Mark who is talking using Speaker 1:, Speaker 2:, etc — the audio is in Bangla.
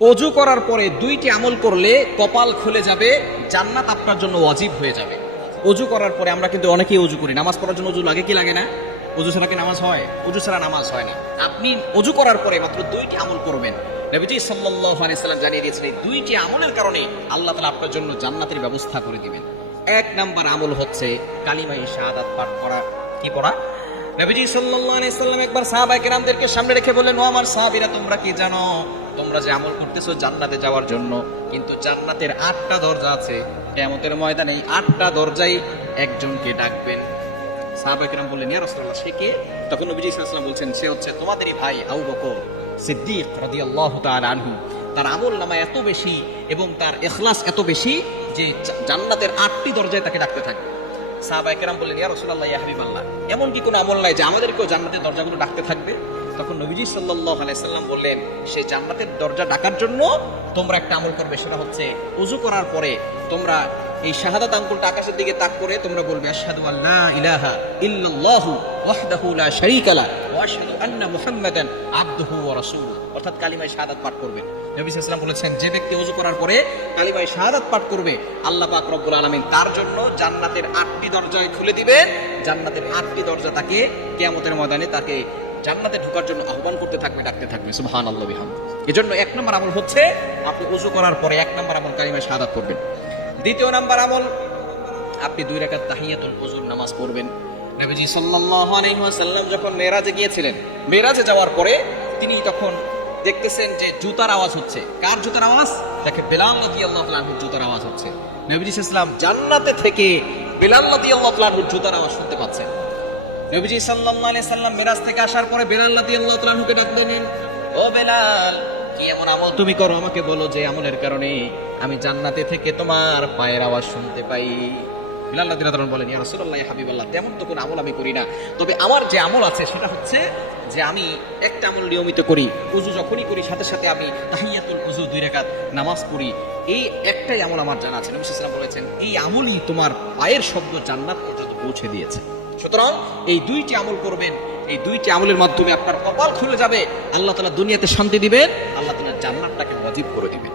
Speaker 1: অজু করার পরে দুইটি আমল করলে কপাল খুলে যাবে, জান্নাত আপনার জন্য ওয়াজিব হয়ে যাবে। অজু করার পরে আমরা কিন্তু অনেকেই অজু করি। নামাজ পড়ার জন্য অজু লাগে কি লাগে না? অজু ছাড়া কি নামাজ হয়? অজু ছাড়া নামাজ হয় না। আপনি অজু করার পরে মাত্র দুইটি আমল করবেন। নবীজি সাল্লাল্লাহু আলাইহি সাল্লাম জানিয়ে দিয়েছেন দুইটি আমলের কারণে আল্লাহ তাআলা আপনার জন্য জান্নাতের ব্যবস্থা করে দিবেন। এক নাম্বার আমল হচ্ছে কালিমায়ে শাহাদাত পাঠ করা। কি পড়া নবীজি সাল্লাল্লাহু আলাইহি সাল্লাম একবার সাহাবায়ে কেরামদেরকে সামনে রেখে বললেন, ও আমার সাহাবীরা, তোমরা কি জানো? তোমরা যে আমল করতেছো জান্নাতে যাওয়ার জন্য, কিন্তু জান্নাতের আটটা দরজা আছে। কিয়ামতের ময়দানে এই আটটা দরজায় একজনকে ডাকবেন। সাহাবায়ে কেরাম বললেন, ইয়া রাসূলুল্লাহ, সে কে? তখন নবীজি সাল্লাল্লাহু বলছেন, সে হচ্ছে তোমাদেরই ভাই আবু বকর সিদ্দিক রাদিয়াল্লাহু তাআলা আনহু। তার আমল নামা এত বেশি এবং তার ইখলাস এত বেশি যে জান্নাতের আটটি দরজায় তাকে ডাকতে থাকবে। সাহাবায়ে কেরাম বললেন, ইয়া রাসূলুল্লাহ, ইয়া হাবিবাল্লাহ। এমন কি কোনো আমল নাই যে আমাদেরকেও জান্নাতের দরজাগুলো ডাকতে থাকবে? তখন নবীজি সাল্লাল্লাহু আলাইহি সাল্লাম বললেন সেই জান্নাতের দরজা ডাকার জন্য তোমরা একটা আমল করবে, সেটা হচ্ছে ওযু করার পরে তোমরা এই শাহাদাত আঙ্গুলটা আকাশের দিকে তাক করে তোমরা বলবে, আশহাদু আল্লা ইলাহা ইল্লাল্লাহু ওয়াহদাহু লা শারীকা লা ওয়া আশহাদু আন্না মুহাম্মাদান আবদুহু ওয়া রাসূলুহু। অর্থাৎ কালিমায়ে শাহাদাত পাঠ করবে নবী সাল্লাল্লাহু বলেছেন, যে ব্যক্তি ওযু করার পরে কালিমায়ে শাহাদাত পাঠ করবে, আল্লাহ পাক রব্বুল আলামিন তার জন্য জান্নাতের আটটি দরজায় খুলে দিবে। জান্নাতের আটটি দরজা তাকে কিয়ামতের ময়দানে তাকে জান্নাতে ঢোকার জন্য আহ্বান করতে থাকবে, ডাকতে থাকবে। সুবহানাল্লাহ বিহাম এজন্য এক নম্বর আমল হচ্ছে, আপনি ওযু করার পরে এক নম্বর আমল কালিমায়ে শাহাদাত করবেন দ্বিতীয় নাম্বার আমল, আপনি দুই রাকাত তাহিয়াতুল ওযুর নামাজ পড়বেন। নবীজি সাল্লাল্লাহু আলাইহি যখন মেরাজে গিয়েছিলেন মেরাজে যাওয়ার পরে তিনি তখন দেখতেছেন যে জুতার আওয়াজ হচ্ছে। কার জুতার আওয়াজ? দেখে বেলাল রাদিয়াল্লাহু আনহুর জুতার আওয়াজ হচ্ছে। নবীজি সাল্লাম জান্নাতে থেকে বেলাল রাদিয়াল্লাহু আনহুর জুতার আওয়াজ শুনতে পাচ্ছেন। নবীজি সাল্লাল্লাহু আলাইহি সাল্লাম মিরাজ থেকে আসার পরে বেলাল রাদিয়াল্লাহু তাআলা আনহুকে ডাক দিলেন, ও বেলাল, কি এমন আমল তুমি করো? আমাকে বলো যে আমলের কারণে আমি জান্নাতে থেকে তোমার পায়ের আওয়াজ শুনতে পাই। বলেন তেমন তো কোনো আমল আমি করি না। তবে আমার যে আমল আছে, সেটা হচ্ছে যে আমি একটা আমল নিয়মিত করি। উজু যখনই করি, সাথে সাথে আমি তাহিয়াতুল উজু দুই রাকাত নামাজ পড়ি। এই একটাই আমল আমার জানা আছে। নবী বলেছেন, এই আমলই তোমার পায়ের শব্দ জান্নাত পর্যন্ত পৌঁছে দিয়েছে। সুতরাং এই দুইটি আমল করবেন, এই দুইটি আমলের মাধ্যমে আপনার কপাল খুলে যাবে। আল্লাহ তালা দুনিয়াতে শান্তি দিবেন, আল্লাহ তালা জান্নাতটাকে ওয়াজিব করে দিবেন।